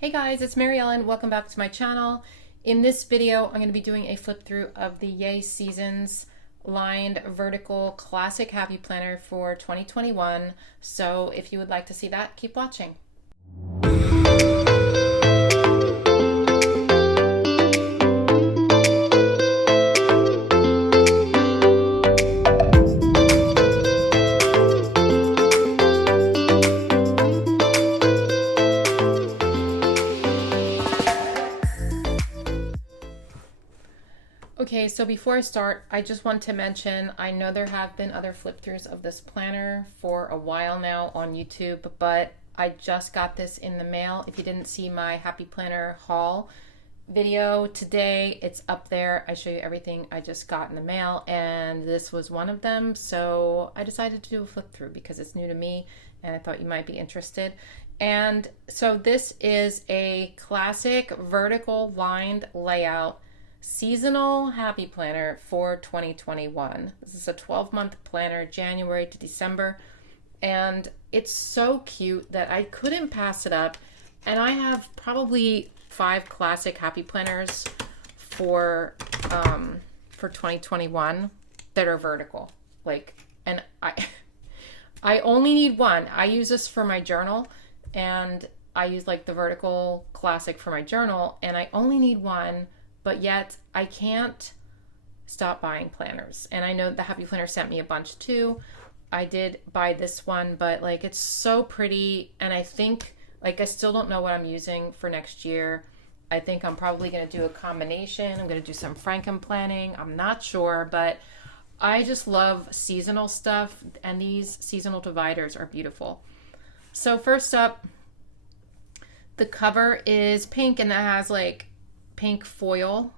Hey guys, it's Mary Ellen. Welcome back to my channel. In this video, I'm going to be doing a flip through of the Yay Seasons lined vertical classic happy planner for 2021. So if you would like to see that, keep watching. Okay, so before I start, I just want to mention, I know there have been other flip throughs of this planner for a while now on YouTube, but I just got this in the mail. If you didn't see my Happy Planner haul video today, it's up there. I show you everything I just got in the mail, and this was one of them. So I decided to do a flip through because it's new to me and I thought you might be interested. And so this is a classic vertical lined layout seasonal happy planner for 2021. This is a 12-month planner, January to December, and it's so cute that I couldn't pass it up. And I have probably 5 classic happy planners for 2021 that are vertical. And I only need one. I use this for my journal, and I use the vertical classic for my journal, and I only need one. But yet I can't stop buying planners. And I know the Happy Planner sent me a bunch too. I did buy this one, but it's so pretty. And I think I still don't know what I'm using for next year. I think I'm probably going to do a combination. I'm going to do some Franken planning. I'm not sure, but I just love seasonal stuff. And these seasonal dividers are beautiful. So first up, the cover is pink, and that has pink foil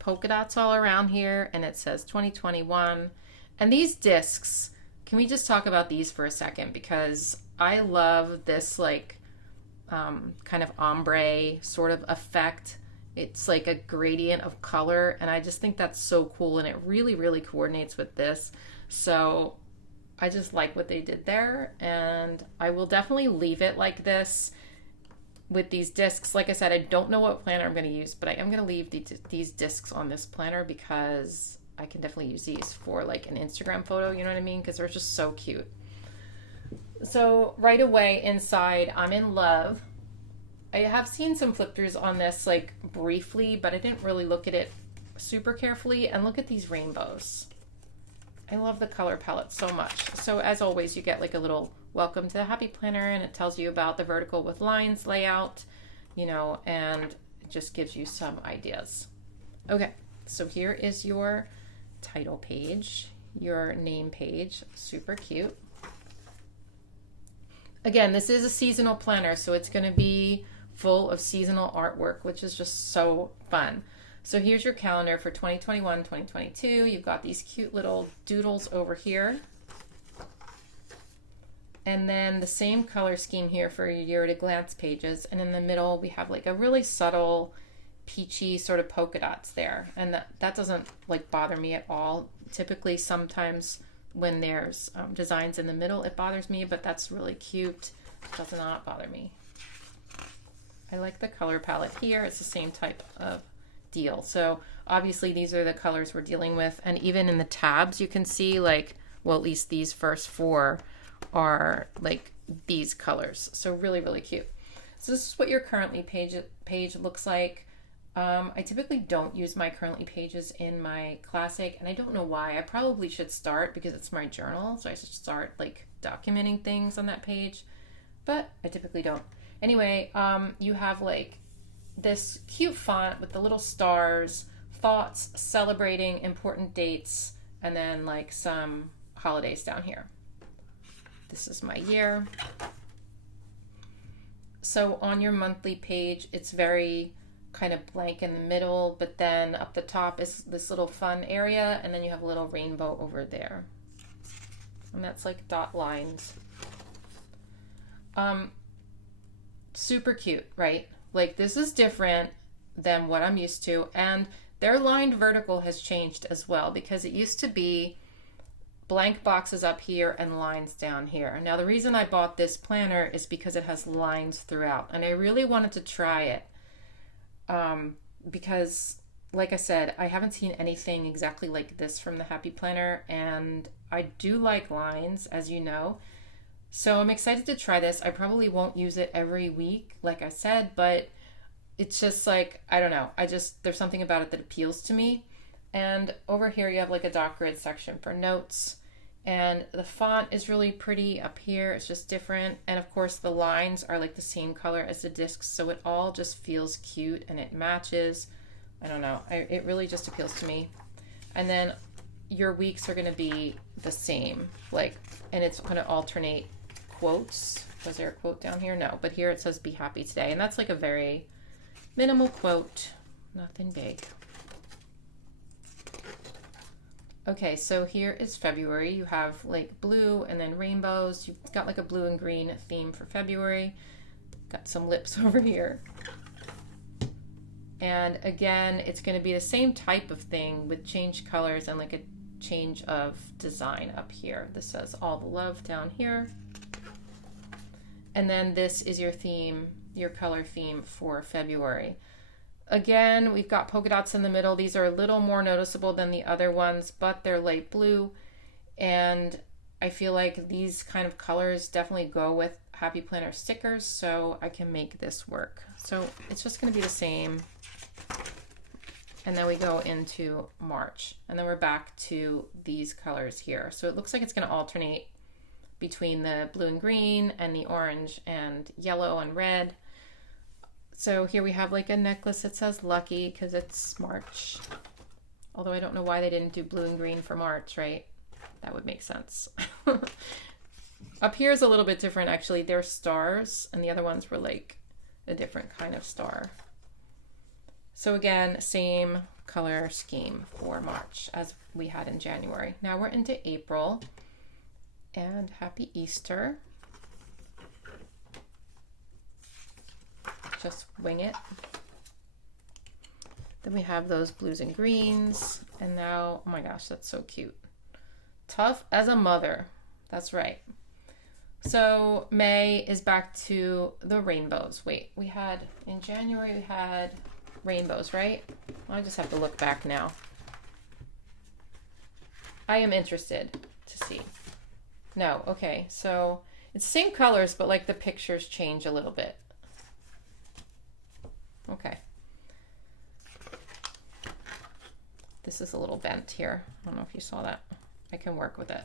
polka dots all around here, and it says 2021. And these discs, can we just talk about these for a second? Because I love this kind of ombre sort of effect. It's like a gradient of color, and I just think that's so cool, and it really coordinates with this. So I just like what they did there, and I will definitely leave it like this with these discs. Like I said, I don't know what planner I'm going to use, but I am going to leave these discs on this planner because I can definitely use these for an Instagram photo, you know what I mean? Because they're just so cute. So right away inside, I'm in love. I have seen some flip throughs on this briefly, but I didn't really look at it super carefully. And look at these rainbows. I love the color palette so much. So as always, you get a little welcome to the Happy Planner, and it tells you about the vertical with lines layout, and it just gives you some ideas. Okay, so here is your title page, your name page, super cute. Again, this is a seasonal planner, so it's going to be full of seasonal artwork, which is just so fun. So here's your calendar for 2021, 2022. You've got these cute little doodles over here. And then the same color scheme here for your year at a glance pages. And in the middle, we have a really subtle peachy sort of polka dots there. And that doesn't bother me at all. Typically, sometimes when there's designs in the middle, it bothers me, but that's really cute. It does not bother me. I like the color palette here. It's the same type of deal. So obviously these are the colors we're dealing with. And even in the tabs, you can see well, at least these first 4 are these colors. So really cute. So this is what your currently page looks like. I typically don't use my currently pages in my classic, and I don't know why. I probably should start because it's my journal, so I should start documenting things on that page, but I typically don't. Anyway, you have this cute font with the little stars, thoughts, celebrating important dates, and then some holidays down here. This is my year. So on your monthly page, it's very kind of blank in the middle, but then up the top is this little fun area, and then you have a little rainbow over there. And that's dot lines. Super cute, right? This is different than what I'm used to, and their lined vertical has changed as well, because it used to be blank boxes up here and lines down here. Now the reason I bought this planner is because it has lines throughout, and I really wanted to try it because, like I said, I haven't seen anything exactly like this from the Happy Planner, and I do like lines, as you know. So I'm excited to try this. I probably won't use it every week, like I said, but it's just like, I don't know. There's something about it that appeals to me. And over here you have like a dot grid section for notes. And the font is really pretty up here. It's just different. And of course the lines are like the same color as the discs. So it all just feels cute and it matches. I don't know. It really just appeals to me. And then your weeks are going to be the same. And it's going to alternate quotes. Was there a quote down here? No. But here it says be happy today. And that's like a very minimal quote. Nothing big. Okay, so here is February. You have like blue and then rainbows. You've got like a blue and green theme for February. Got some lips over here. And again, it's going to be the same type of thing with changed colors and like a change of design up here. This says all the love down here. And then this is your theme, your color theme for February. Again, we've got polka dots in the middle. These are a little more noticeable than the other ones, but they're light blue. And I feel like these kind of colors definitely go with Happy Planner stickers, so I can make this work. So it's just going to be the same. And then we go into March. And then we're back to these colors here. So it looks like it's going to alternate between the blue and green and the orange and yellow and red. So here we have like a necklace that says lucky because it's March. Although I don't know why they didn't do blue and green for March, right? That would make sense. Up here is a little bit different actually. They're stars and the other ones were like a different kind of star. So again, same color scheme for March as we had in January. Now we're into April and happy Easter. Just wing it. Then we have those blues and greens. And now, oh my gosh, that's so cute. Tough as a mother. That's right. So May is back to the rainbows. Wait, in January we had rainbows, right? I just have to look back now. I am interested to see. No, okay, so it's the same colors, but like the pictures change a little bit. Okay. This is a little bent here. I don't know if you saw that. I can work with it.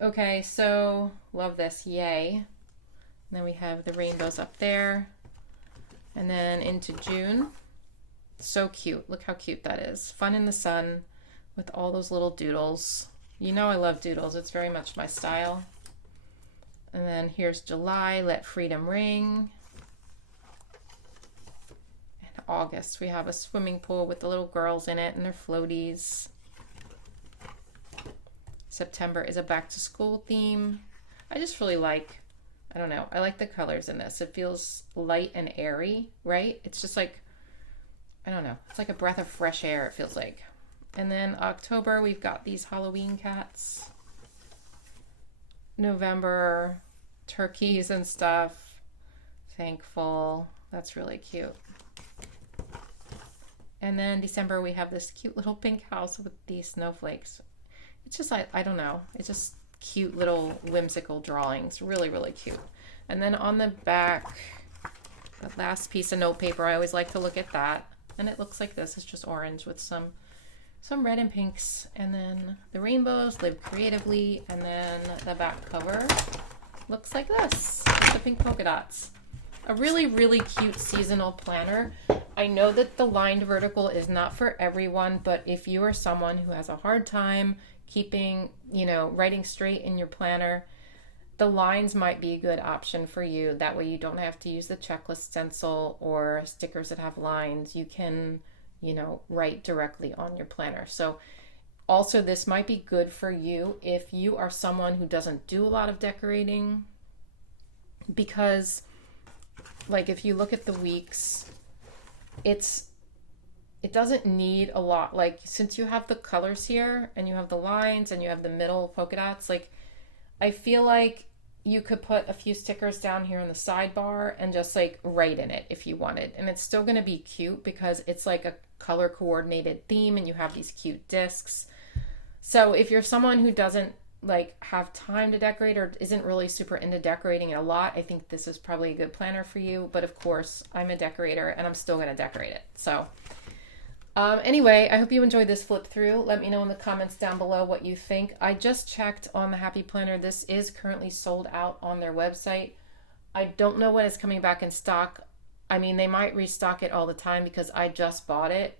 Okay, so love this. Yay. And then we have the rainbows up there. And then into June. So cute. Look how cute that is. Fun in the sun with all those little doodles. You know I love doodles. It's very much my style. And then here's July. Let freedom ring. August, we have a swimming pool with the little girls in it and their floaties. September is a back to school theme. I just really like, I don't know, I like the colors in this. It feels light and airy, right? It's just like, I don't know, it's like a breath of fresh air, it feels like. And then October, we've got these Halloween cats. November, turkeys and stuff. Thankful, that's really cute. And then December, we have this cute little pink house with these snowflakes. It's just, I don't know. It's just cute little whimsical drawings. Really, really cute. And then on the back, that last piece of note paper, I always like to look at that. And it looks like this. It's just orange with some red and pinks. And then the rainbows, live creatively. And then the back cover looks like this with the pink polka dots. A really, really cute seasonal planner. I know that the lined vertical is not for everyone, but if you are someone who has a hard time keeping, writing straight in your planner, the lines might be a good option for you. That way you don't have to use the checklist stencil or stickers that have lines. You can, write directly on your planner. So also this might be good for you if you are someone who doesn't do a lot of decorating, because like if you look at the weeks, it's it doesn't need a lot. Like, since you have the colors here and you have the lines and you have the middle polka dots, like, I feel like you could put a few stickers down here in the sidebar and just like write in it if you wanted. And it's still going to be cute because it's like a color coordinated theme and you have these cute discs. So if you're someone who doesn't like have time to decorate or isn't really super into decorating a lot, I think this is probably a good planner for you. But of course, I'm a decorator and I'm still going to decorate it. So anyway, I hope you enjoyed this flip through. Let me know in the comments down below what you think. I just checked on the Happy Planner. This is currently sold out on their website. I don't know when it's coming back in stock. I mean, they might restock it all the time because I just bought it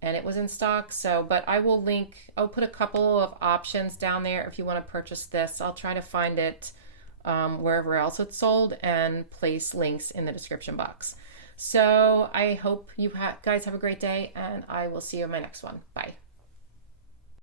and it was in stock. So, but I will link, I'll put a couple of options down there if you want to purchase this. I'll try to find it wherever else it's sold and place links in the description box. So I hope you guys have a great day, and I will see you in my next one. Bye.